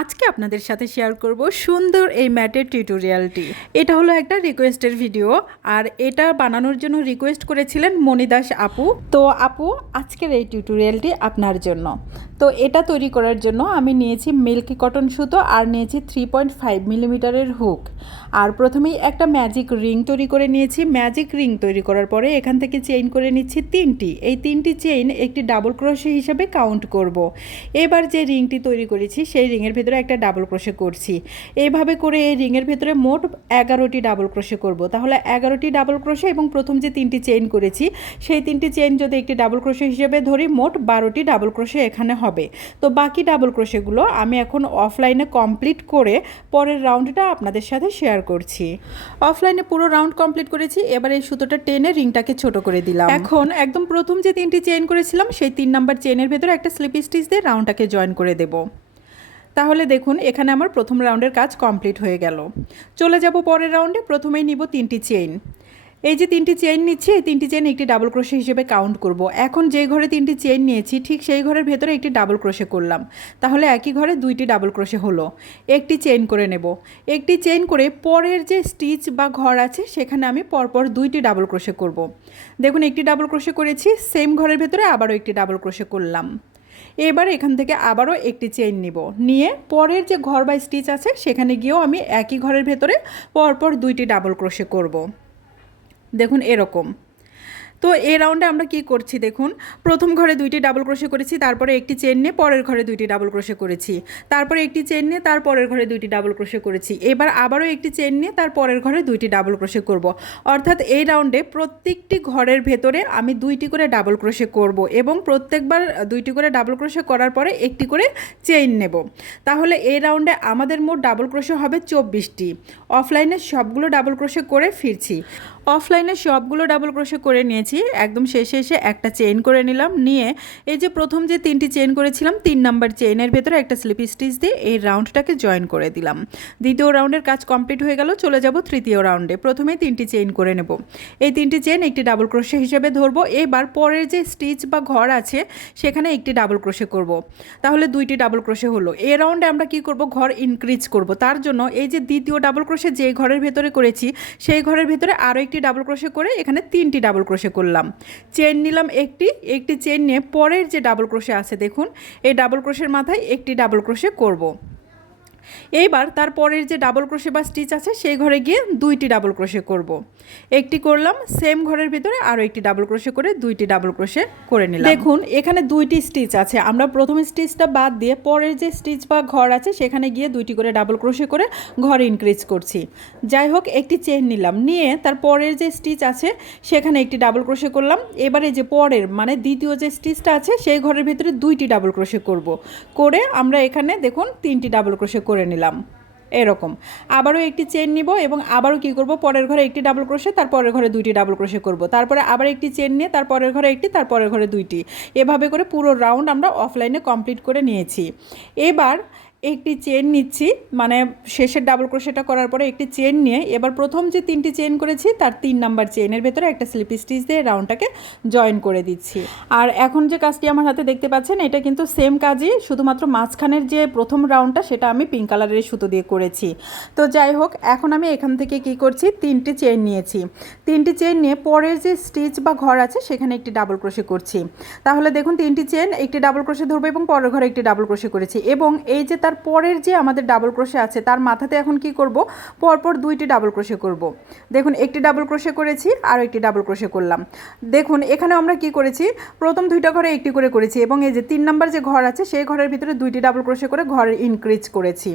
আজকে আপনাদের সাথে শেয়ার করব সুন্দর এই ম্যাটের টিউটোরিয়ালটি। এটা হলো একটা রিকোয়েস্টের ভিডিও, আর এটা বানানোর জন্য রিকোয়েস্ট করেছিলেন মনিদাস আপু। তো আপু, আজকের এই টিউটোরিয়ালটি আপনার জন্য। তো এটা তৈরি করার জন্য আমি নিয়েছি মিল্কি কটন সুতো আর নিয়েছি 3.5 মিলিমিটারের হুক। আর প্রথমেই একটা ম্যাজিক রিং তৈরি করে নিয়েছি। ম্যাজিক রিং তৈরি করার পরে এখান থেকে চেইন করে নিচ্ছি 3টি। এই 3টি চেইন একটি ডাবল ক্রোশে হিসাবে কাউন্ট করব। এবার যে রিংটি তৈরি করেছি সেই রিংয়ের ভেতরে একটা ডাবল ক্রোশে করছি। এইভাবে করে এই রিংয়ের ভেতরে মোট 11টি ডাবল ক্রোশে করব। তাহলে 11টি ডাবল ক্রোশে এবং প্রথম যে 3টি চেইন করেছি সেই 3টি চেইন যদি একটি ডাবল ক্রোশে হিসেবে ধরি, মোট 12টি ডাবল ক্রোশে এখানে হবে। তো বাকি ডাবল ক্রোশেগুলো আমি এখন অফলাইনে কমপ্লিট করে পরের রাউন্ডটা আপনাদের সাথে শেয়ার করছি। অফলাইনে পুরো রাউন্ড কমপ্লিট করেছি। এবার এই সুতোটা টেনে রিংটাকে ছোট করে দিলাম। এখন একদম প্রথম যে 3টি চেইন করেছিলাম সেই 3 নাম্বার চেইনের ভেতরে একটা স্লিপ স্টিচ দিয়ে রাউন্ডটাকে জয়েন করে দেব। তাহলে দেখুন এখানে আমার প্রথম রাউন্ডের কাজ কমপ্লিট হয়ে গেল। চলে যাব পরের রাউন্ডে। প্রথমেই নিব 3টি চেইন। এই যে 3টি চেইন নিচ্ছি, এই 3টি চেইন একটি ডাবল ক্রোশে হিসেবে কাউন্ট করব। এখন যে ঘরে 3টি চেইন নিয়েছি ঠিক সেই ঘরের ভেতরে একটি ডাবল ক্রোশে করলাম। তাহলে একই ঘরে 2টি ডাবল ক্রোশে হলো। একটি চেইন করে নেব। একটি চেইন করে পরের যে স্টিচ বা ঘর আছে সেখানে আমি পরপর 2টি ডাবল ক্রোশে করব। দেখুন একটি ডাবল ক্রোশে করেছি, সেম ঘরের ভেতরে আবারও একটি ডাবল ক্রোশে করলাম। এবার এখান থেকে আবারও একটি চেইন নিব, নিয়ে পরের যে ঘর বা স্টিচ আছে সেখানে গিয়েও আমি একই ঘরের ভেতরে পরপর 2টি ডাবল ক্রোশে করব। দেখুন এরকম। তো এই রাউন্ডে আমরা কি করছি দেখুন, প্রথম ঘরে 2টি ডাবল ক্রোশে করেছি, তারপরে একটি চেইন নিয়ে পরের ঘরে 2টি ডাবল ক্রোশে করেছি, তারপরে একটি চেইন নিয়ে তার পরের ঘরে 2টি ডাবল ক্রোশে করেছি। এবার আবারও একটি চেইন নিয়ে তার পরের ঘরে 2টি ডাবল ক্রোশে করব। অর্থাৎ এই রাউন্ডে প্রত্যেকটি ঘরের ভেতরে আমি 2টি করে ডাবল ক্রোশে করব এবং প্রত্যেকবার 2টি করে ডাবল ক্রোশে করার পরে একটি করে চেইন নেব। তাহলে এই রাউন্ডে আমাদের মোট ডাবল ক্রোশে হবে 24টি। অফলাইনে সবগুলো ডাবল ক্রোশে করে ফিরছি। অফলাইনে সবগুলো ডাবল ক্রোশে করে নিয়েছি। একদম শেষে এসে একটা চেইন করে নিলাম, নিয়ে এই যে প্রথম যে 3টি চেইন করেছিলাম 3 নাম্বার চেইনের ভেতরে একটা স্লিপ স্টিচ দিয়ে এই রাউন্ডটাকে জয়েন করে দিলাম। দ্বিতীয় রাউন্ডের কাজ কমপ্লিট হয়ে গেল। চলে যাব তৃতীয় রাউন্ডে। প্রথমেই 3টি চেইন করে নেব। এই 3টি চেইন একটি ডাবল ক্রোশে হিসেবে ধরবো। এবার পরের যে স্টিচ বা ঘর আছে সেখানে একটি ডাবল ক্রোশে করব। তাহলে 2টি ডাবল ক্রোশে হলো। এই রাউন্ডে আমরা কি করব, ঘর ইনক্রিজ করব। তার জন্য এই যে দ্বিতীয় ডাবল ক্রোশে যে ঘরের ভেতরে করেছি সেই ঘরের ভেতরে আরও একটি ডাবল ক্রোশে করে এখানে 3টি ডাবল ক্রোশে করলাম। চেইন নিলাম একটি চেইন নিয়ে পরের যে ডাবল ক্রোশে আছে দেখুন এই ডাবল ক্রোশের মাথায় একটি ডাবল ক্রোশে করব। এইবার তারপরের যে ডাবল ক্রোশে বা স্টিচ আছে সেই ঘরে গিয়ে 2টি ডাবল ক্রোশে করব। একটি করলাম, সেম ঘরের ভিতরে আরও একটি ডাবল ক্রোশে করে 2টি ডাবল ক্রোশে করে নিলাম। দেখুন এখানে 2টি স্টিচ আছে, আমরা প্রথম স্টিচটা বাদ দিয়ে পরের যে স্টিচ বা ঘর আছে সেখানে গিয়ে 2টি করে ডাবল ক্রোশে করে ঘর ইনক্রিজ করছি। যাই হোক, একটি চেইন নিলাম, নিয়ে তার পরের যে স্টিচ আছে সেখানে একটি ডাবল ক্রোশে করলাম। এবারে যে পরের মানে দ্বিতীয় যে স্টিচটা আছে সেই ঘরের ভিতরে 2টি ডাবল ক্রোশে করব। করে আমরা এখানে দেখুন 3টি ডাবল ক্রোশে করে নিলাম। এরকম আবারও একটি চেইন নিব এবং আবারও কি করব, পরের ঘরে একটি ডাবল ক্রোশে, তার পরের ঘরে 2টি ডাবল ক্রোশে করব। তারপরে আবার একটি চেইন নিয়ে তার পরের ঘরে একটি, তার পরের ঘরে 2টি। এভাবে করে পুরো রাউন্ড আমরা অফলাইনে কমপ্লিট করে নিয়েছি। এবার একটি চেইন নিচ্ছি, মানে শেষের ডাবল ক্রোশেটা করার পরে একটি চেইন নিয়ে এবার প্রথম যে 3টি চেইন করেছি তার 3 নাম্বার চেইনের ভেতরে একটা স্লিপ স্টিচ দিয়ে রাউন্ডটাকে জয়েন করে দিচ্ছি। আর এখন যে কাজটি আমার হাতে দেখতে পাচ্ছেন এটা কিন্তু সেম কাজই, শুধুমাত্র মাঝখানের যে প্রথম রাউন্ডটা সেটা আমি পিঙ্ক কালারের সুতো দিয়ে করেছি। তো যাই হোক, এখন আমি এখান থেকে কি করছি, 3টি চেইন নিয়েছি। 3টি চেইন নিয়ে পরের যে স্টিচ বা ঘর আছে সেখানে একটি ডাবল ক্রোশে করছি। তাহলে দেখুন 3টি চেইন, একটি ডাবল ক্রোশে ধরবো এবং পরের ঘরে একটি ডাবল ক্রোশে করেছি। এবং এই যে তার পরের যে আমাদের ডাবল ক্রোশে আছে তার মাথাতে এখন কি করব, পরপর 2টি ডাবল ক্রোশে করব। দেখুন একটি ডাবল ক্রোশে করেছি আর একটি ডাবল ক্রোশে করলাম। দেখুন এখানে আমরা কি করেছি, প্রথম 2টা ঘরে একটি করে করেছি এবং এই যে 3 নাম্বার যে ঘর আছে সেই ঘরের ভিতরে 2টি ডাবল ক্রোশে করে ঘর ইনক্রিজ করেছি।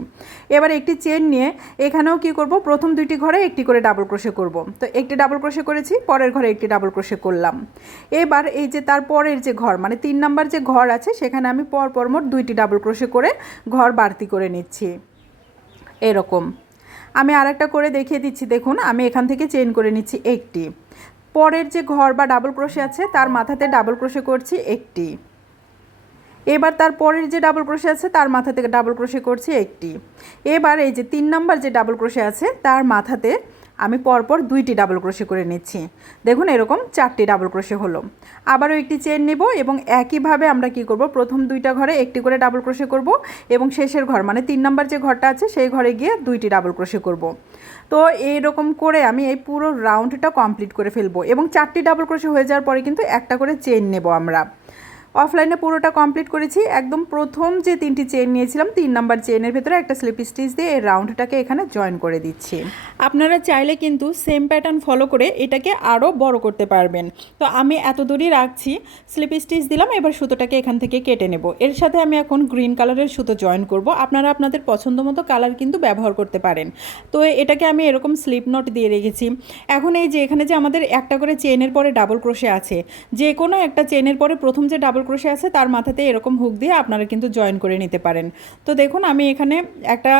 এবার একটি চেইন নিয়ে এখানেও কি করব, প্রথম 2টি ঘরে একটি করে ডাবল ক্রোশে করব। তো একটি ডাবল ক্রোশে করেছি, পরের ঘরে একটি ডাবল ক্রোশে করলাম। এবার এই যে তার পরের যে ঘর মানে 3 নাম্বার যে ঘর আছে সেখানে আমি পরপর মোট 2টি ডাবল ক্রোশে করে ঘর বাড়তি করে নিচ্ছি। এরকম আমি আরেকটা করে দেখিয়ে দিচ্ছি। দেখুন আমি এখান থেকে চেইন করে নিচ্ছি একটি, পরের যে ঘর বা ডাবল ক্রোশে আছে তার মাথাতে ডাবল ক্রোশে করছি একটি। এবার তার পরের যে ডাবল ক্রোশে আছে তার মাথা থেকে ডাবল ক্রোশে করছি একটি। এবার এই যে 3 নাম্বার যে ডাবল ক্রোশে আছে তার মাথাতে আমি পরপর 2টি ডাবল ক্রোশে করে নিচ্ছি। দেখুন এরকম 4টি ডাবল ক্রোশে হলো। আবারও একটি চেন নেব এবং একইভাবে আমরা কি করব, প্রথম 2টা ঘরে একটি করে ডাবল ক্রোশে করব এবং শেষের ঘর মানে 3 নাম্বার যে ঘরটা আছে সেই ঘরে গিয়ে 2টি ডাবল ক্রোশে করব। তো এইরকম করে আমি এই পুরো রাউন্ডটা কমপ্লিট করে ফেলবো এবং 4টি ডাবল ক্রোশে হয়ে যাওয়ার পরে কিন্তু একটা করে চেন নেব আমরা। অফলাইনে পুরোটা কমপ্লিট করেছি। একদম প্রথম যে 3টি চেন নিয়েছিলাম 3 নাম্বার চেনের ভেতরে একটা স্লিপ স্টিচ দিয়ে এই রাউন্ডটাকে এখানে জয়েন করে দিচ্ছি। আপনারা চাইলে কিন্তু সেম প্যাটার্ন ফলো করে এটাকে আরও বড় করতে পারবেন। তো আমি এত দূরই রাখছি, স্লিপ স্টিচ দিলাম, এবার সুতোটাকে এখান থেকে কেটে নেব। এর সাথে আমি এখন গ্রিন কালারের সুতো জয়েন করব। আপনারা আপনাদের পছন্দ মতো কালার কিন্তু ব্যবহার করতে পারেন। তো এটাকে আমি এরকম স্লিপ নট দিয়ে রেখেছি। এখন এই যে এখানে যে আমাদের একটা করে চেনের পরে ডাবল ক্রোশে আছে, যে কোনো একটা চেনের পরে প্রথম যে ডাবল ক্রোশে আছে তার মাথাতে এরকম হুক দিয়ে আপনারা কিন্তু জয়েন করে নিতে পারেন। তো দেখুন আমি এখানে একটা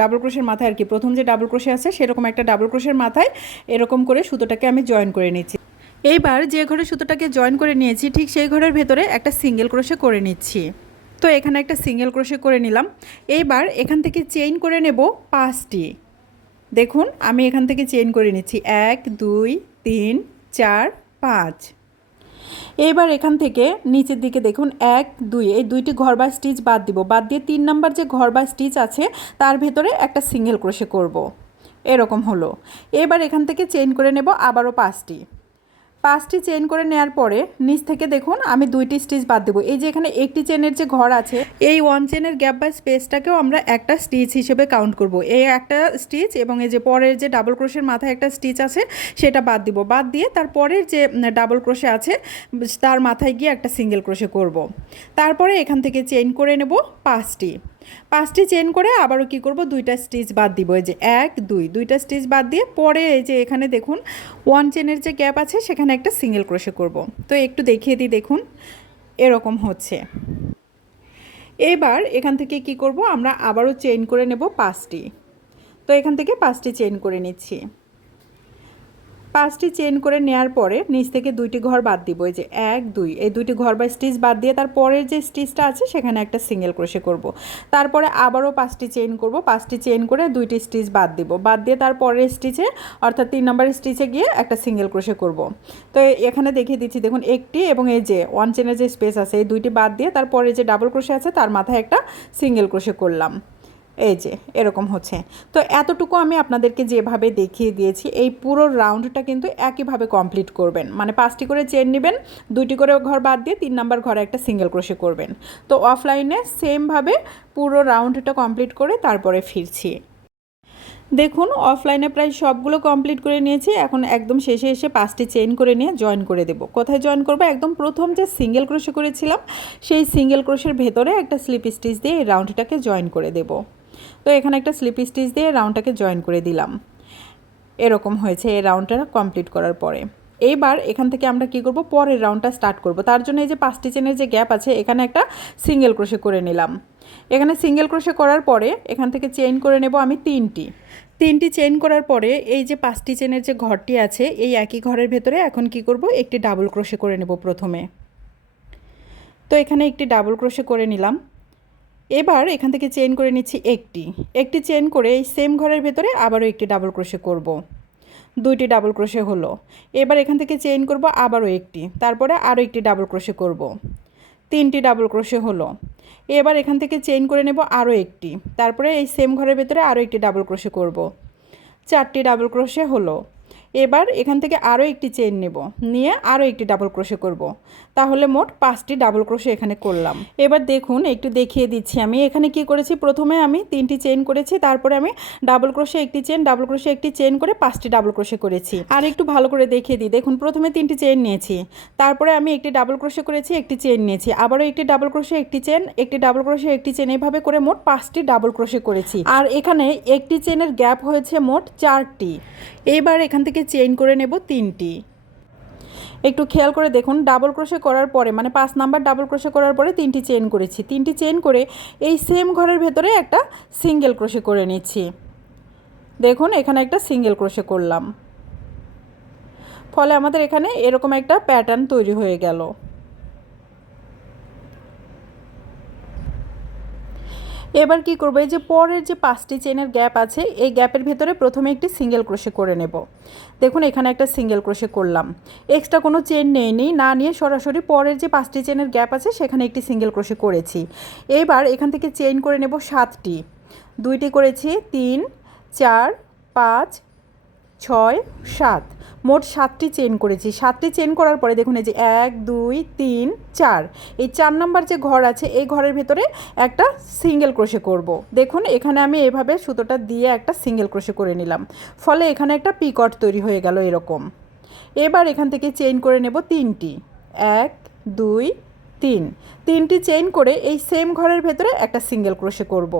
ডাবল ক্রোশের মাথায় আর কি প্রথম যে ডাবল ক্রোশে আছে সেরকম একটা ডাবল ক্রোশের মাথায় এরকম করে সুতোটাকে আমি জয়েন করে নিচ্ছি। এইবার যে ঘরে সুতোটাকে জয়েন করে নিয়েছি ঠিক সেই ঘরের ভেতরে একটা সিঙ্গেল ক্রোশে করে নিচ্ছি। তো এখানে একটা সিঙ্গেল ক্রোশে করে নিলাম। এইবার এখান থেকে চেইন করে নেব 5টি। দেখুন আমি এখান থেকে চেইন করে নিচ্ছি 1 2 3 4 5। এবার এখান থেকে নিচের দিকে দেখুন 1 2 এই 2টি ঘর বা স্টিচ বাদ দিব। বাদ দিয়ে 3 নাম্বার যে ঘর বা স্টিচ আছে তার ভেতরে একটা সিঙ্গেল ক্রোশে করব। এরকম হলো। এবার এখান থেকে চেইন করে নেব আবারও 5টি। 5টি চেইন করে নেওয়ার পরে নিচ থেকে দেখুন আমি 2টি স্টিচ বাদ দেবো। এই যে এখানে একটি চেনের যে ঘর আছে এই 1 চেনের গ্যাপ বা স্পেসটাকেও আমরা একটা স্টিচ হিসেবে কাউন্ট করব। এই একটা স্টিচ এবং এই যে পরের যে ডাবল ক্রোশের মাথায় একটা স্টিচ আছে সেটা বাদ দিব। বাদ দিয়ে তারপরের যে ডাবল ক্রোশে আছে তার মাথায় গিয়ে একটা সিঙ্গেল ক্রোশে করব। তারপরে এখান থেকে চেইন করে নেব 5টি চেইন করে আবারও কি করব, 2টা স্টিচ বাদ দিব। এই যে 1 2 2টা স্টিচ বাদ দিয়ে পরে এই যে এখানে দেখুন 1 চেনের যে গ্যাপ আছে সেখানে একটা সিঙ্গেল ক্রোশে করব। তো একটু দেখিয়ে দিই, দেখুন এরকম হচ্ছে। এবার এখান থেকে কি করব, আমরা আবারও চেইন করে নেব 5টি। তো এখান থেকে 5টি চেইন করে নিচ্ছি। 5টি চেইন করে নেওয়ার পরে নিচ থেকে 2টি ঘর বাদ দিব। এই যে 1 2 এই 2টি ঘর বা স্টিচ বাদ দিয়ে তারপরের যে স্টিচটা আছে সেখানে একটা সিঙ্গেল ক্রোশে করব। তারপরে আবারও 5টি চেইন করব। 5টি চেইন করে 2টি স্টিচ বাদ দিব। বাদ দিয়ে তারপরের স্টিচে অর্থাৎ 3 নম্বর স্টিচে গিয়ে একটা সিঙ্গেল ক্রোশে করব। তো এখানে দেখিয়ে দিচ্ছি দেখুন একটি এবং এই যে 1 চেনের যে স্পেস আছে এই 2টি বাদ দিয়ে তারপরে যে ডাবল ক্রোশে আছে তার মাথায় একটা সিঙ্গেল ক্রোশে করলাম। এই যে এরকম হচ্ছে। তো এতটুকু আমি আপনাদেরকে যেভাবে দেখিয়ে দিয়েছি এই পুরো রাউন্ডটা কিন্তু একইভাবে কমপ্লিট করবেন। মানে 5টি করে চেন নেবেন, 2টি করে ঘর বাদ দিয়ে 3 নাম্বার ঘরে একটা সিঙ্গেল ক্রোশে করবেন। তো অফলাইনে সেমভাবে পুরো রাউন্ডটা কমপ্লিট করে তারপরে ফিরছি। দেখুন অফলাইনে প্রায় সবগুলো কমপ্লিট করে নিয়েছি। এখন একদম শেষে এসে 5টি চেইন করে নিয়ে জয়েন করে দেব। কোথায় জয়েন করব, একদম প্রথম যে সিঙ্গেল ক্রোশে করেছিলাম সেই সিঙ্গেল ক্রোশের ভেতরে একটা স্লিপ স্টিচ দিয়ে এই রাউন্ডটাকে জয়েন করে দেব। তো এখানে একটা স্লিপ স্টিচ দিয়ে রাউন্ডটাকে জয়েন করে দিলাম। এরকম হয়েছে এই রাউন্ডটা কমপ্লিট করার পরে। এইবার এখান থেকে আমরা কি করব, পরের রাউন্ডটা স্টার্ট করব। তার জন্য এই যে 5টি চেনের যে গ্যাপ আছে এখানে একটা সিঙ্গেল ক্রোশে করে নিলাম। এখানে সিঙ্গেল ক্রোশে করার পরে এখান থেকে চেইন করে নেব আমি 3টি চেইন করার পরে এই যে 5টি চেনের যে ঘরটি আছে এই একই ঘরের ভেতরে এখন কি করব, একটি ডাবল ক্রোশে করে নেব প্রথমে। তো এখানে একটি ডাবল ক্রোশে করে নিলাম। এবার এখান থেকে চেইন করে নিচ্ছি একটি চেইন করে এই সেম ঘরের ভেতরে আবারও একটি ডাবল ক্রোশে করব। 2টি ডাবল ক্রোশে হলো। এবার এখান থেকে চেইন করব আবারও একটি, তারপরে আরও একটি ডাবল ক্রোশে করব। 3টি ডাবল ক্রোশে হলো। এবার এখান থেকে চেইন করে নেব আরও একটি, তারপরে এই সেম ঘরের ভেতরে আরও একটি ডাবল ক্রোশে করব। 4টি ডাবল ক্রোশে হলো। এবার এখান থেকে আরও একটি চেইন নেব, নিয়ে আরও একটি ডাবল ক্রোশে করব। তাহলে মোট 5টি ডাবল ক্রোশে এখানে করলাম। এবার দেখুন একটু দেখিয়ে দিচ্ছি আমি এখানে কি করেছি। প্রথমে আমি 3টি চেইন করেছি, তারপরে আমি ডাবল ক্রোশে একটি চেইন, ডাবল ক্রোশে একটি চেইন করে 5টি ডাবল ক্রোশে করেছি। আর একটু ভালো করে দেখিয়ে দিই, দেখুন প্রথমে 3টি চেইন নিয়েছি, তারপরে আমি একটি ডাবল ক্রোশে করেছি, একটি চেইন নিয়েছি, আবারও একটি ডাবল ক্রোশে, একটি চেইন, একটি ডাবল ক্রোশে, একটি চেইন, এভাবে করে মোট 5টি ডাবল ক্রোশে করেছি। আর এখানে একটি চেইনের গ্যাপ হয়েছে মোট 4টি। এবার এখান থেকে চেইন করে নেব 3টি। একটু খেয়াল করে দেখুন ডাবল ক্রোশে করার পরে মানে 5 নাম্বার ডাবল ক্রোশে করার পরে 3টি চেইন করেছি। 3টি চেইন করে এই সেম ঘরের ভেতরে একটা সিঙ্গেল ক্রোশে করে নিচ্ছি। দেখুন এখানে একটা সিঙ্গেল ক্রোশে করলাম, ফলে আমাদের এখানে এরকম একটা প্যাটার্ন তৈরি হয়ে গেল। এবার কি করব, এই যে পরের যে 5টি চেনের গ্যাপ আছে এই গ্যাপের ভেতরে প্রথমে একটি সিঙ্গেল ক্রোশে করে নেব। দেখুন এখানে একটা সিঙ্গেল ক্রোশে করলাম, এক্সট্রা কোনো চেন নেইনি, না নিয়ে সরাসরি পরের যে 5টি চেনের গ্যাপ আছে সেখানে একটি সিঙ্গেল ক্রোশে করেছি। এবার এখান থেকে চেইন করে নেব 7টি, 2টি করেছি, 3, 4, 5, 6, 7, মোট 7টি চেন করেছি। 7টি চেন করার পরে দেখুন এই যে 1, 2, 3, 4, এই 4 নাম্বার যে ঘর আছে এই ঘরের ভেতরে একটা সিঙ্গেল ক্রোশে করব। দেখুন এখানে আমি এভাবে সুতোটা দিয়ে একটা সিঙ্গেল ক্রোশে করে নিলাম, ফলে এখানে একটা পিকট তৈরি হয়ে গেল এরকম। এবার এখান থেকে চেইন করে নেব 3টি, 1, 2, 3, 3টি চেইন করে এই সেম ঘরের ভেতরে একটা সিঙ্গেল ক্রোশে করব।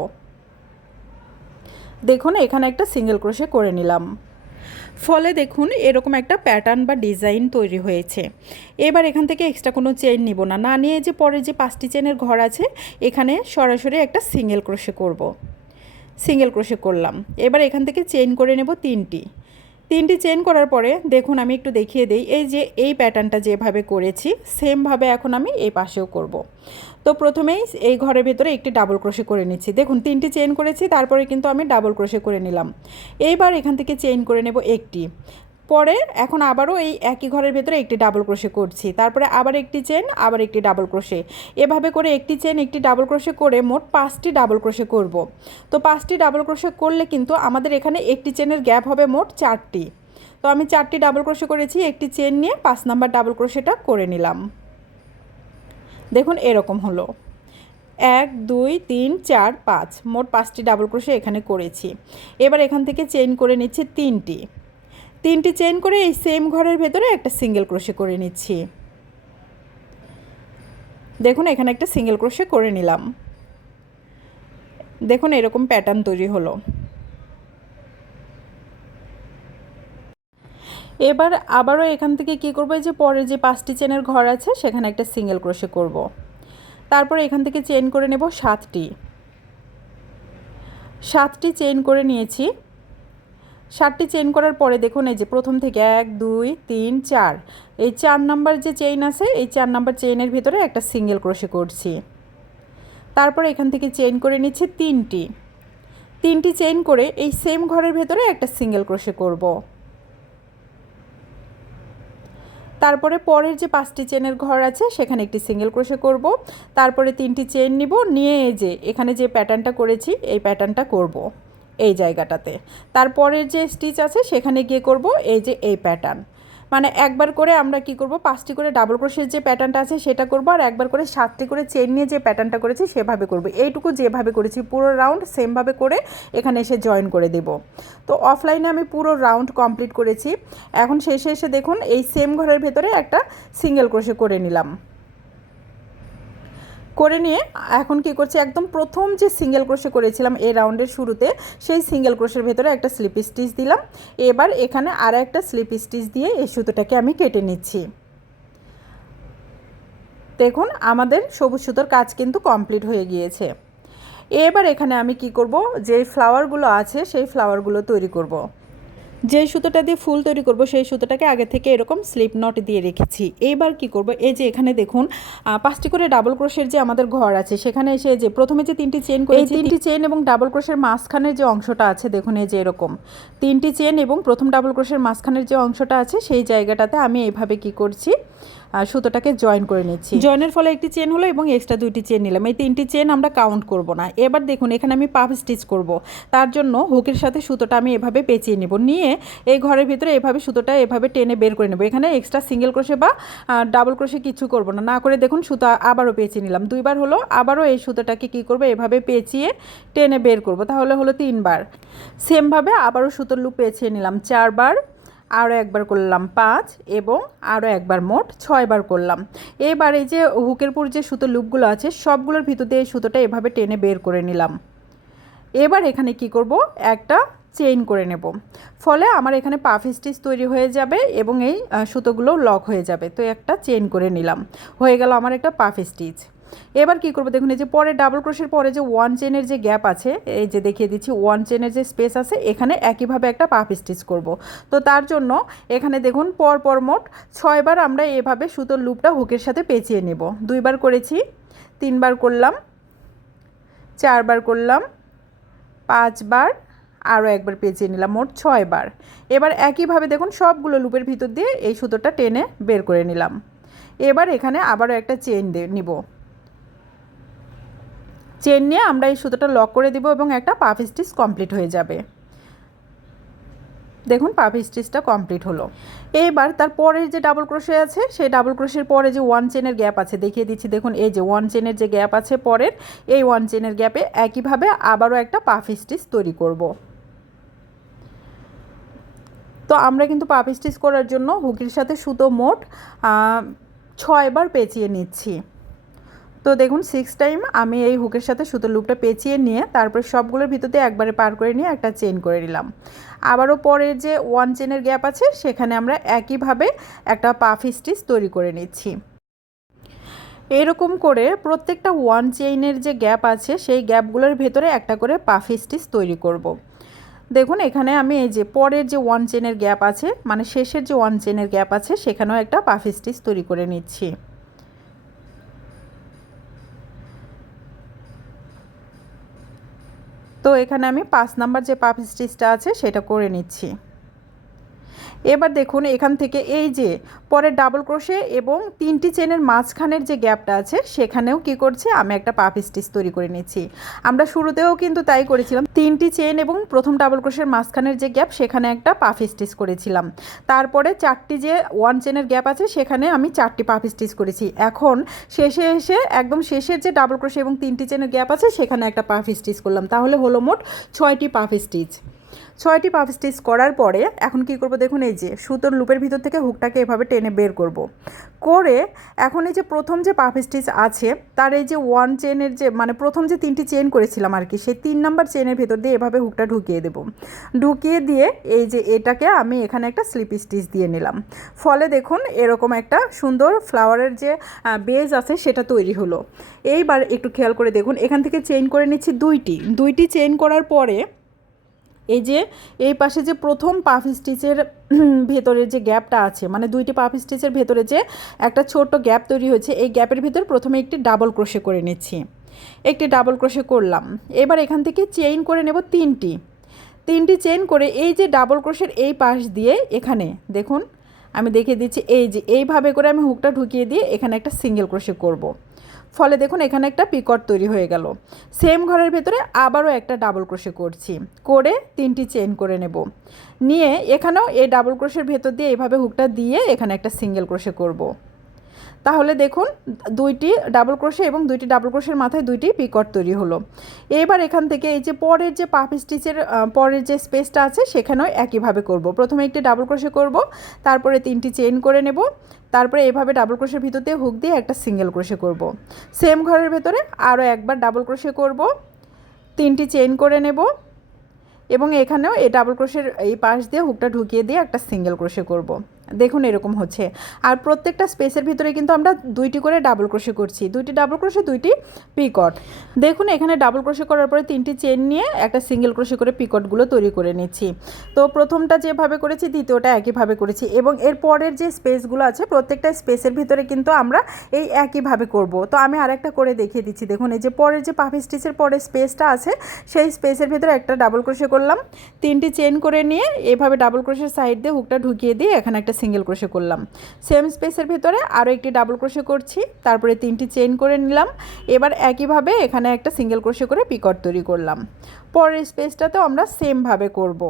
দেখুন এখানে একটা সিঙ্গেল ক্রোশে করে নিলাম, ফলে দেখুন এরকম একটা প্যাটার্ন বা ডিজাইন তৈরি হয়েছে। এবার এখান থেকে এক্সট্রা কোনো চেইন নিব না, না নিয়ে যে পরে যে 5টি চেনের ঘর আছে এখানে সরাসরি একটা সিঙ্গেল ক্রোশে করব। সিঙ্গেল ক্রোশে করলাম, এবার এখান থেকে চেইন করে নেব 3টি চেইন করার পরে দেখুন আমি একটু দেখিয়ে দিই, এই যে এই প্যাটার্নটা যেভাবে করেছি সেমভাবে এখন আমি এই পাশেও করব। তো প্রথমেই এই ঘরের ভেতরে একটি ডাবল ক্রোশে করে নিচ্ছি। দেখুন 3টি চেইন করেছি, তারপরে কিন্তু আমি ডাবল ক্রোশে করে নিলাম। এইবার এখান থেকে চেইন করে নেব একটি, পরে এখন আবারও এই একই ঘরের ভেতরে একটি ডাবল ক্রোশে করছি, তারপরে আবার একটি চেন, আবার একটি ডাবল ক্রোশে, এভাবে করে একটি চেন একটি ডাবল ক্রোশে করে মোট 5টি ডাবল ক্রোশে করব। তো 5টি ডাবল ক্রোশে করলে কিন্তু আমাদের এখানে একটি চেনের গ্যাপ হবে মোট 4টি। তো আমি 4টি ডাবল ক্রোশে করেছি, একটি চেন নিয়ে 5 নাম্বার ডাবল ক্রোশেটা করে নিলাম। দেখুন এরকম হলো, 1, 2, 3, 4, 5, মোট 5টি ডাবল ক্রোশে এখানে করেছি। এবার এখান থেকে চেইন করে নিচ্ছি 3টি চেইন করে এই সেম ঘরের ভেতরে একটা সিঙ্গেল ক্রোশে করে নিচ্ছি। দেখুন এখানে একটা সিঙ্গেল ক্রোশে করে নিলাম। দেখুন এরকম প্যাটার্ন তৈরি হলো। এবার আবারও এখান থেকে কি করব, যে পরের যে 5টি চেনের ঘর আছে সেখানে একটা সিঙ্গেল ক্রোশে করব। তারপরে এখান থেকে চেইন করে নেব 7টি চেইন করে নিয়েছি। 7টি চেইন করার পরে দেখুন এই যে প্রথম থেকে 1, 2, 3, 4, এই 4 নাম্বার যে চেইন আছে এই 4 নাম্বার চেইনের ভিতরে একটা সিঙ্গেল ক্রোশে করছি। তারপরে এখান থেকে চেইন করে নিচ্ছি 3টি চেইন করে এই সেম ঘরের ভেতরে একটা সিঙ্গেল ক্রোশে করব। তারপরে পরের যে 5টি চেনের ঘর আছে সেখানে একটি সিঙ্গেল ক্রোশে করব। তারপরে 3টি চেইন নিব, নিয়ে এই যে এখানে যে প্যাটার্নটা করেছি এই প্যাটার্নটা করব এই জায়গাটাতে। তারপরের যে স্টিচ আছে সেখানে গিয়ে করব এই যে এই প্যাটার্ন, মানে একবার করে আমরা কি করব 5টি করে ডাবল ক্রোশের যে প্যাটার্নটা আছে সেটা করব, আর একবার করে 7টি করে চেইন নিয়ে যে প্যাটার্নটা করেছি সেভাবে করব। এইটুকু যেভাবে করেছি পুরো রাউন্ড সেমভাবে করে এখানে এসে জয়েন করে দেব। তো অফলাইনে আমি পুরো রাউন্ড কমপ্লিট করেছি। এখন শেষে এসে দেখুন এই সেম ঘরের ভেতরে একটা সিঙ্গেল ক্রোশে করে নিলাম। করে নিয়ে এখন কি করছি, একদম প্রথম যে সিঙ্গেল ক্রোশে করেছিলাম এই রাউন্ডের শুরুতে সেই সিঙ্গেল ক্রোশের ভেতরে একটা স্লিপ স্টিচ দিলাম। এবার এখানে আর একটা স্লিপ স্টিচ দিয়ে এই সুতোটাকে আমি কেটে নিচ্ছি। দেখুন আমাদের সবুজ সুতোর কাজ কিন্তু কমপ্লিট হয়ে গিয়েছে। এবার এখানে আমি কি করব, যে ফ্লাওয়ারগুলো আছে সেই ফ্লাওয়ারগুলো তৈরি করব। যে সুতোটা দিয়ে ফুল তৈরি করব সেই সুতোটাকে আগে থেকে এরকম স্লিপ নট দিয়ে রেখেছি। এইবার কি করব, এই যে এখানে দেখুন 5টি করে ডাবল ক্রোশের যে আমাদের ঘর আছে সেখানে এসে যে প্রথমে যে 3টি চেইন করেছি, 3টি চেইন এবং ডাবল ক্রোশের মাঝখানের যে অংশটা আছে দেখুন এই যে এরকম 3টি চেইন এবং প্রথম ডাবল ক্রোশের মাঝখানের যে অংশটা আছে সেই জায়গাটাতে আমি এইভাবে কি করছি, সুতোটাকে জয়েন করে নিচ্ছি। জয়েনের ফলে একটি চেন হলো এবং এক্সট্রা 2টি চেন নিলাম। এই 3টি চেন আমরা কাউন্ট করব না। এবার দেখুন এখানে আমি পাফ স্টিচ করব, তার জন্য হুকের সাথে সুতোটা আমি এভাবে পেঁচিয়ে নেব, নিয়ে এই ঘরের ভিতরে এভাবে সুতোটা এভাবে টেনে বের করে নেব। এখানে এক্সট্রা সিঙ্গেল ক্রোশে বা ডাবল ক্রোশে কিছু করব না, না করে দেখুন সুতো আবারও পেঁচিয়ে নিলাম। 2বার হলো, আবারও এই সুতোটাকে কি করব, এভাবে পেঁচিয়ে টেনে বের করব, তাহলে হলো 3বার। সেমভাবে আবারও সুতোর লুপ পেঁচিয়ে নিলাম 4বার, আরও একবার করলাম 5 এবং আরও একবার, মোট 6বার করলাম। এবার এই যে হুকের পুর যে সুতোর লুপগুলো আছে সবগুলোর ভিতর দিয়ে এই সুতোটা এভাবে টেনে বের করে নিলাম। এবার এখানে কি করব, একটা চেইন করে নেব, ফলে আমার এখানে পাফ স্টিচ তৈরি হয়ে যাবে এবং এই সুতোগুলো লক হয়ে যাবে। তো একটা চেইন করে নিলাম, হয়ে গেল আমার একটা পাফ স্টিচ। এবার কি করব, দেখুন এই যে পরে ডাবল ক্রোশের পরে যে 1 চেনের যে গ্যাপ আছে এই যে দেখিয়ে দিচ্ছি 1 চেনের যে স্পেস আছে এখানে একইভাবে একটা পাফ স্টিচ করব। তো তার জন্য এখানে দেখুন পর মোট 6বার আমরা এভাবে সুতোর লুপটা হুকের সাথে পেঁচিয়ে নেব। 2বার করেছি, 3বার করলাম, 4 বার করলাম, 5 বার, আরও একবার পেঁচিয়ে নিলাম, মোট 6 বার। এবার একইভাবে দেখুন সবগুলো লুপের ভিতর দিয়ে এই সুতোটা টেনে বের করে নিলাম। এবার এখানে আবারও একটা চেন নিব। চেন নিয়ে আমরা এই সুতোটা লক করে দিব এবং একটা পাফ স্টিচ কমপ্লিট হয়ে যাবে। দেখুন পাফ স্টিচটা কমপ্লিট হলো। এইবার তার পরের যে ডাবল ক্রোশে আছে সেই ডাবল ক্রোশের পরে যে 1 চেনের গ্যাপ আছে দেখিয়ে দিচ্ছি। দেখুন এই যে 1 চেনের যে গ্যাপ আছে পরের, এই 1 চেনের গ্যাপে একইভাবে আবারও একটা পাফ স্টিচ তৈরি করব। তো আমরা কিন্তু পাফ স্টিচ করার জন্য হুকের সাথে সুতো মোট 6 বার পেঁচিয়ে নিচ্ছি। তো দেখুন 6 টাইম আমি এই হুকের সাথে সুতোর লুপটা পেঁচিয়ে নিয়ে তারপরে সবগুলোর ভিতর দিয়ে একবারে পার করে নিয়ে একটা চেন করে নিলাম। আবারও পরের যে 1 চেনের গ্যাপ আছে সেখানে আমরা একইভাবে একটা পাফ স্টিচ তৈরি করে নিচ্ছি। এরকম করে প্রত্যেকটা 1 চেইনের যে গ্যাপ আছে সেই গ্যাপগুলোর ভেতরে একটা করে পাফ স্টিচ তৈরি করব। দেখুন এখানে আমি এই যে পরের যে 1 চেনের গ্যাপ আছে, মানে শেষের যে 1 চেনের গ্যাপ আছে সেখানেও একটা পাফ স্টিচ তৈরি করে নিচ্ছি। তো এখানে আমি 5 নাম্বার যে পাফ স্টিচটা আছে সেটা করে নিচ্ছি। এবার দেখুন এখান থেকে এই যে পরের ডাবল ক্রোশে এবং 3টি চেনের মাঝখানের যে গ্যাপটা আছে সেখানেও কি করছি আমি একটা পাফ স্টিচ তৈরি করে নিচ্ছি। আমরা শুরুতেও কিন্তু তাই করেছিলাম, 3টি চেন এবং প্রথম ডাবল ক্রোশের মাঝখানের যে গ্যাপ সেখানে একটা পাফ স্টিচ করেছিলাম। তারপরে 4টি যে 1 চেনের গ্যাপ আছে সেখানে আমি 4টি পাফ স্টিচ করেছি। এখন শেষে এসে একদম শেষের যে ডাবল ক্রোশে এবং 3টি চেনের গ্যাপ আছে সেখানে একটা পাফ স্টিচ করলাম, তাহলে হলো মোট 6টি পাফ স্টিচ। 6টি পাফ স্টিচ করার পরে এখন কি করব দেখুন এই যে সুতোর লুপের ভিতর থেকে হুকটাকে এভাবে টেনে বের করব। করে এখন এই যে প্রথম যে পাফ স্টিচ আছে তার এই যে 1 চেনের যে মানে প্রথম যে 3টি চেন করেছিলাম আর কি, সেই 3 নাম্বার চেনের ভেতর দিয়ে এভাবে হুকটা ঢুকিয়ে দেব। ঢুকিয়ে দিয়ে এই যে এটাকে আমি এখানে একটা স্লিপ স্টিচ দিয়ে নিলাম। ফলে দেখুন এরকম একটা সুন্দর ফ্লাওয়ারের যে বেজ আছে সেটা তৈরি হলো। এইবার একটু খেয়াল করে দেখুন এখান থেকে চেইন করে নিচ্ছি দুইটি চেইন করার পরে এই যে এই পাশে যে প্রথম পাফ স্টিচের ভেতরে যে গ্যাপটা আছে, মানে 2টি পাফ স্টিচের ভেতরে যে একটা ছোট্ট গ্যাপ তৈরি হয়েছে, এই গ্যাপের ভিতর প্রথমে একটি ডাবল ক্রোশে করে নিচ্ছি। একটি ডাবল ক্রোশে করলাম। এবার এখান থেকে চেইন করে নেব 3টি চেইন করে এই যে ডাবল ক্রোশের এই পাশ দিয়ে এখানে দেখুন আমি দেখিয়ে দিচ্ছি, এই যে এইভাবে করে আমি হুকটা ঢুকিয়ে দিয়ে এখানে একটা সিঙ্গেল ক্রোশে করব। ফলে দেখুন এখানে একটা পিকট তৈরি হয়ে গেল। সেম ঘরের ভেতরে আবারও একটা ডাবল ক্রোশে করছি, করে 3টি চেইন করে নেব। নিয়ে এখানেও এই ডাবল ক্রোশের ভেতর দিয়ে এইভাবে হুকটা দিয়ে এখানে একটা সিঙ্গেল ক্রোশে করব। তাহলে দেখুন 2টি ডাবল ক্রোশে এবং 2টি ডাবল ক্রোশের মাথায় 2টি পিকট তৈরি হলো। এবার এখান থেকে এই যে পরের যে পাফ স্টিচের পরের যে স্পেসটা আছে সেখানেও একইভাবে করব। প্রথমে একটি ডাবল ক্রোশে করব, তারপরে 3টি চেইন করে নেব, তারপরে এভাবে ডাবল ক্রোশের ভিতর দিয়ে হুক দিয়ে একটা সিঙ্গেল ক্রোশে করব। সেম ঘরের ভেতরে আরও একবার ডাবল ক্রোশে করব, 3টি চেইন করে নেব এবং এখানেও এই ডাবল ক্রোশের এই পাশ দিয়ে হুকটা ঢুকিয়ে দিয়ে একটা সিঙ্গেল ক্রোশে করব। দেখুন এরকম হচ্ছে। আর প্রত্যেকটা স্পেসের ভিতরে কিন্তু আমরা 2টি করে ডাবল ক্রোশে করছি, 2টি ডাবল ক্রোশে 2টি পিকট। দেখুন এখানে ডাবল ক্রোশে করার পরে 3টি চেন নিয়ে একটা সিঙ্গেল ক্রোশে করে পিকটগুলো তৈরি করে নিচ্ছি। তো প্রথমটা যেভাবে করেছি দ্বিতীয়টা একইভাবে করেছি এবং এর পরের যে স্পেসগুলো আছে প্রত্যেকটা স্পেসের ভিতরে কিন্তু আমরা এই একইভাবে করব। তো আমি আরেকটা করে দেখিয়ে দিচ্ছি। দেখুন এই যে পরের যে পাফ স্টিচের পরে স্পেসটা আছে সেই স্পেসের ভিতরে একটা ডাবল ক্রোশে করলাম, 3টি চেন করে নিয়ে এভাবে ডাবল ক্রোশের সাইড দিয়ে হুকটা ঢুকিয়ে দিয়ে এখানে একটা সিঙ্গেল ক্রোশে করলাম। সেম স্পেসের ভিতরে আরও একটি ডাবল ক্রোশে করছি, তারপরে 3টি চেইন করে নিলাম। এবার একইভাবে এখানে একটা সিঙ্গেল ক্রোশে করে পিকট তৈরি করলাম। পরের স্পেসটাতেও আমরা সেমভাবে করব।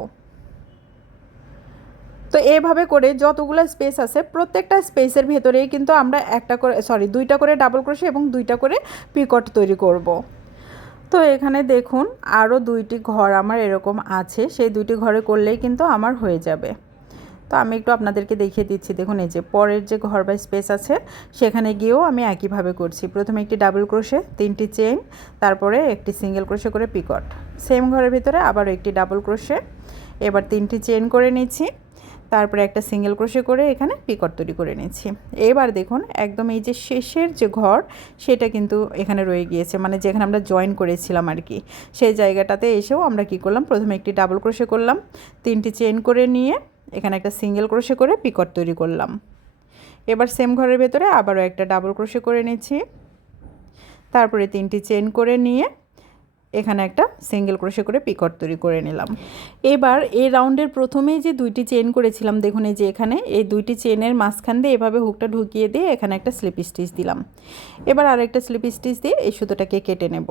তো এইভাবে করে যতগুলো স্পেস আছে প্রত্যেকটা স্পেসের ভেতরেই কিন্তু আমরা 2টা করে ডাবল ক্রোশে এবং 2টা করে পিকট তৈরি করব। তো এখানে দেখুন আরও 2টি ঘর আমার এরকম আছে, সেই 2টি ঘরে করলেই কিন্তু আমার হয়ে যাবে। তো আমি একটু আপনাদেরকে দেখিয়ে দিচ্ছি। দেখুন এই যে পরের যে ঘর বা স্পেস আছে সেখানে গিয়েও আমি একইভাবে করছি। প্রথমে একটি ডাবল ক্রোশে, 3টি চেইন, তারপরে একটি সিঙ্গেল ক্রোশে করে পিকট। সেম ঘরের ভিতরে আবারও একটি ডাবল ক্রোশে, এবার 3টি চেইন করে নিচ্ছি, তারপরে একটা সিঙ্গেল ক্রোশে করে এখানে পিকট তৈরি করে নিচ্ছি। এবার দেখুন একদম এই যে শেষের যে ঘর সেটা কিন্তু এখানে রয়ে গিয়েছে, মানে যেখানে আমরা জয়েন করেছিলাম আর কি, সেই জায়গাটাতে এসেও আমরা কি করলাম, প্রথমে একটি ডাবল ক্রোশে করলাম, 3টি চেইন করে নিয়ে এখানে একটা সিঙ্গেল ক্রোশে করে পিকট তৈরি করলাম। এবার সেম ঘরের ভেতরে আবারও একটা ডাবল ক্রোশে করে নিচ্ছি, তারপরে 3টি চেইন করে নিয়ে এখানে একটা সিঙ্গেল ক্রোশে করে পিকট তৈরি করে নিলাম। এবার এই রাউন্ডের প্রথমেই যে দুইটি চেন করেছিলাম, দেখুন এই যে এখানে এই দুইটি চেনের মাঝখান দিয়ে এভাবে হুকটা ঢুকিয়ে দিয়ে এখানে একটা স্লিপ স্টিচ দিলাম। এবার আরেকটা স্লিপ স্টিচ দিয়ে এই সুতোটাকে কেটে নেব।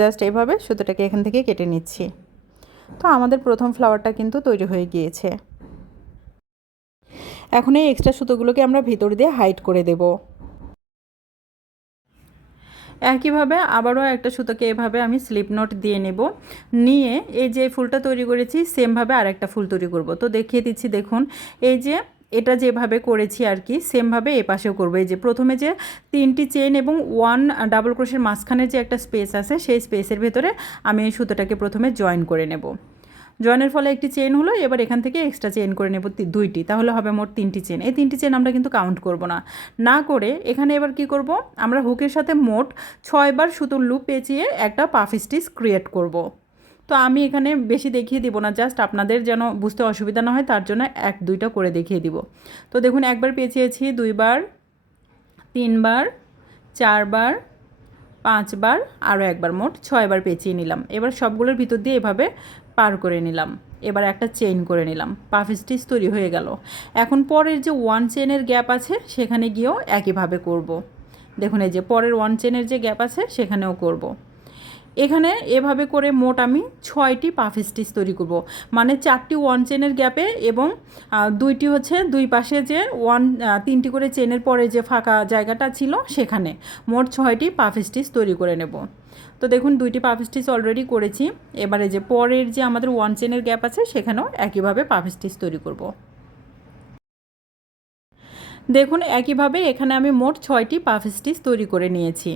জাস্ট এভাবে সুতোটাকে এখান থেকে কেটে নিচ্ছি। তো আমাদের প্রথম ফ্লাওয়ারটা কিন্তু তৈরি হয়ে গিয়েছে। এখন এই এক্সট্রা সুতোগুলোকে আমরা ভিতর দিয়ে হাইড করে দেব। একইভাবে আবারও একটা সুতোকে এভাবে আমি স্লিপ নট দিয়ে নেব, নিয়ে এই যে ফুলটা তৈরি করেছি সেমভাবে আরেকটা ফুল তৈরি করব। তো দেখিয়ে দিচ্ছি, দেখুন এই যে এটা যেভাবে করেছি আর কি সেমভাবে এ পাশেও করবো। এই যে প্রথমে যে 3টি চেন এবং 1 ডাবল ক্রোশের মাঝখানে যে একটা স্পেস আছে সেই স্পেসের ভেতরে আমি এই সুতোটাকে প্রথমে জয়েন করে নেব। জয়েনের ফলে একটি চেন হলো। এবার এখান থেকে এক্সট্রা চেন করে নেব 2টি, তাহলে হবে মোট 3টি চেন। এই 3টি চেন আমরা কিন্তু কাউন্ট করব না করে এখানে এবার কি করব, আমরা হুকের সাথে মোট 6বার সুতোর লুপ পেঁচিয়ে একটা পাফ স্টিচ ক্রিয়েট করব। তো আমি এখানে বেশি দেখিয়ে দিব না, জাস্ট আপনাদের যেন বুঝতে অসুবিধা না হয় তার জন্য 1-2টা করে দেখিয়ে দিব। তো দেখুন একবার পেঁচিয়েছি, 2বার, 3বার, 4বার, 5বার, আরও একবার, মোট 6বার পেঁচিয়ে নিলাম। এবার সবগুলোর ভিতর দিয়ে এভাবে পার করে নিলাম। এবার একটা চেইন করে নিলাম, পাফ স্টিচ তৈরি হয়ে গেল। এখন পরের যে 1 চেনের গ্যাপ আছে সেখানে গিয়েও একইভাবে করব। দেখুন এই যে পরের 1 চেনের যে গ্যাপ আছে সেখানেও করব। এখানে এভাবে করে মোট আমি 6টি পাফ স্টিচ তৈরি করব, মানে 4টি 1 চেনের গ্যাপে এবং 2টি হচ্ছে দুই পাশে যে 3টি করে চেনের পরে যে ফাঁকা জায়গাটা ছিল সেখানে মোট 6টি পাফ স্টিচ তৈরি করে নেব। তো দেখুন 2টি পাফ স্টিচ অলরেডি করেছি। এবারে যে পরের যে আমাদের 1 চেনের গ্যাপ আছে সেখানেও একইভাবে পাফ স্টিচ তৈরি করব। দেখুন একইভাবে এখানে আমি মোট 6টি পাফ স্টিচ তৈরি করে নিয়েছি।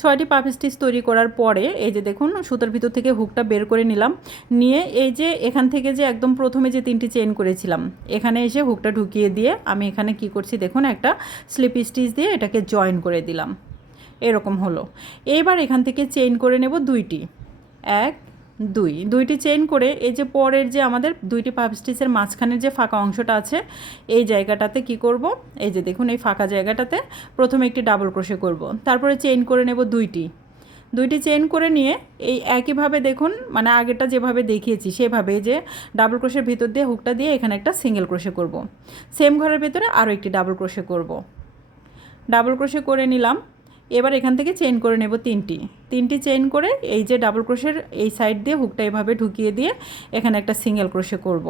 6টি পাফ স্টিচ তৈরি করার পরে এই যে দেখুন সুতোর ভিতর থেকে হুকটা বের করে নিলাম, নিয়ে এই যে এখান থেকে যে একদম প্রথমে যে 3টি চেন করেছিলাম এখানে এসে হুকটা ঢুকিয়ে দিয়ে আমি এখানে কি করছি দেখুন একটা স্লিপ স্টিচ দিয়ে এটাকে জয়েন করে দিলাম। এরকম হলো। এইবার এখান থেকে চেইন করে নেব 2টি, 2টি চেইন করে এই যে পরের যে আমাদের 2টি পাফ স্টিচের মাঝখানের যে ফাঁকা অংশটা আছে এই জায়গাটাতে কি করব, এই যে দেখুন এই ফাঁকা জায়গাটাতে প্রথমে একটি ডাবল ক্রোশে করব, তারপরে চেইন করে নেব 2টি চেইন করে নিয়ে এই একইভাবে দেখুন মানে আগেরটা যেভাবে দেখিয়েছি সেভাবে যে ডাবল ক্রোশের ভিতর দিয়ে হুকটা দিয়ে এখানে একটা সিঙ্গেল ক্রোশে করব। সেম ঘরের ভেতরে আরও একটি ডাবল ক্রোশে করব। ডাবল ক্রোশে করে নিলাম। এবার এখান থেকে চেইন করে নেব 3টি চেইন করে এই যে ডাবল ক্রোশের এই সাইড দিয়ে হুকটা এভাবে ঢুকিয়ে দিয়ে এখানে একটা সিঙ্গেল ক্রোশে করব।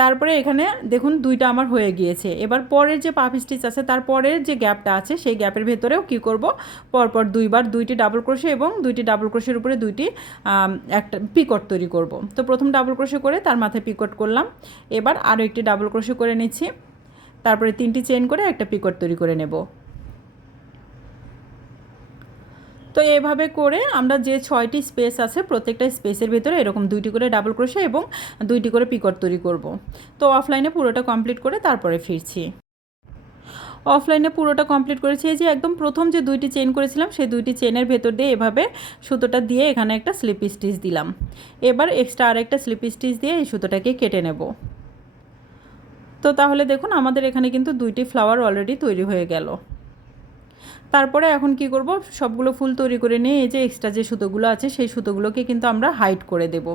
তারপরে এখানে দেখুন 2টা আমার হয়ে গিয়েছে। এবার পরের যে পাফ স্টিচ আছে তারপরের যে গ্যাপটা আছে সেই গ্যাপের ভেতরেও কি করব, পরপর 2টি ডাবল ক্রোশে এবং 2টি ডাবল ক্রোশের উপরে 2টি একটা পিকট তৈরি করব। তো প্রথম ডাবল ক্রোশে করে তার মাথায় পিকট করলাম। এবার আরও একটি ডাবল ক্রোশে করে নিচ্ছি, তারপরে 3টি চেইন করে একটা পিকট তৈরি করে নেব। তো এভাবে করে আমরা যে 6টি স্পেস আছে প্রত্যেকটা স্পেসের ভিতরে এরকম 2টি করে ডাবল ক্রোশে এবং 2টি করে পিকট তৈরি করব। তো অফলাইনে পুরোটা কমপ্লিট করে তারপরে ফিরছি। অফলাইনে পুরোটা কমপ্লিট করেছি। এই যে একদম প্রথম যে 2টি চেইন করেছিলাম সেই 2টি চেনের ভেতর দিয়ে এভাবে সুতোটা দিয়ে এখানে একটা স্লিপ স্টিচ দিলাম। এবার এক্সট্রা আরেকটা স্লিপ স্টিচ দিয়ে এই সুতোটাকে কেটে নেব। তো তাহলে দেখুন আমাদের এখানে কিন্তু 2টি ফ্লাওয়ার অলরেডি তৈরি হয়ে গেল। তারপরে এখন কি করব, সবগুলো ফুল তৈরি করে নিয়ে এই যে এক্সট্রা যে সুতোগুলো আছে সেই সুতোগুলোকে কিন্তু আমরা হাইড করে দেব,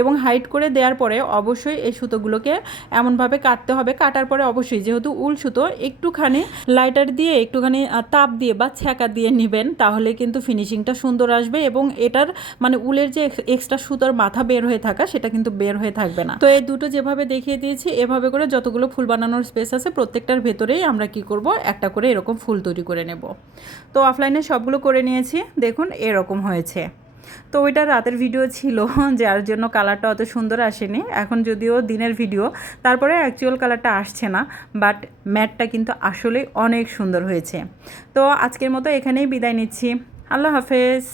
এবং হাইড করে দেওয়ার পরে অবশ্যই এই সুতোগুলোকে এমনভাবে কাটতে হবে, কাটার পরে অবশ্যই যেহেতু উল সুতো একটুখানি লাইটার দিয়ে একটুখানি তাপ দিয়ে বা ছ্যাঁকা দিয়ে নেবেন, তাহলে কিন্তু ফিনিশিংটা সুন্দর আসবে এবং এটার মানে উলের যে এক্সট্রা সুতোর মাথা বের হয়ে থাকা সেটা কিন্তু বের হয়ে থাকবে না। তো এই দুটো যেভাবে দেখিয়ে দিয়েছি এভাবে করে যতগুলো ফুল বানানোর স্পেস আছে প্রত্যেকটার ভেতরেই আমরা কি করব, একটা করে এরকম ফুল তৈরি করে নেব। তো অফলাইনে সবগুলো করে নিয়েছি, দেখুন এরকম হয়েছে। তো ওইটা রাতের ভিডিও ছিল যার জন্য কালারটা অত সুন্দর আসেনি। এখন যদিও দিনের ভিডিও তারপরে অ্যাকচুয়াল কালারটা আসছে না, বাট ম্যাটটা কিন্তু আসলে অনেক সুন্দর হয়েছে। তো আজকের মতো এখানেই বিদায় নিচ্ছি। আল্লাহ হাফেজ।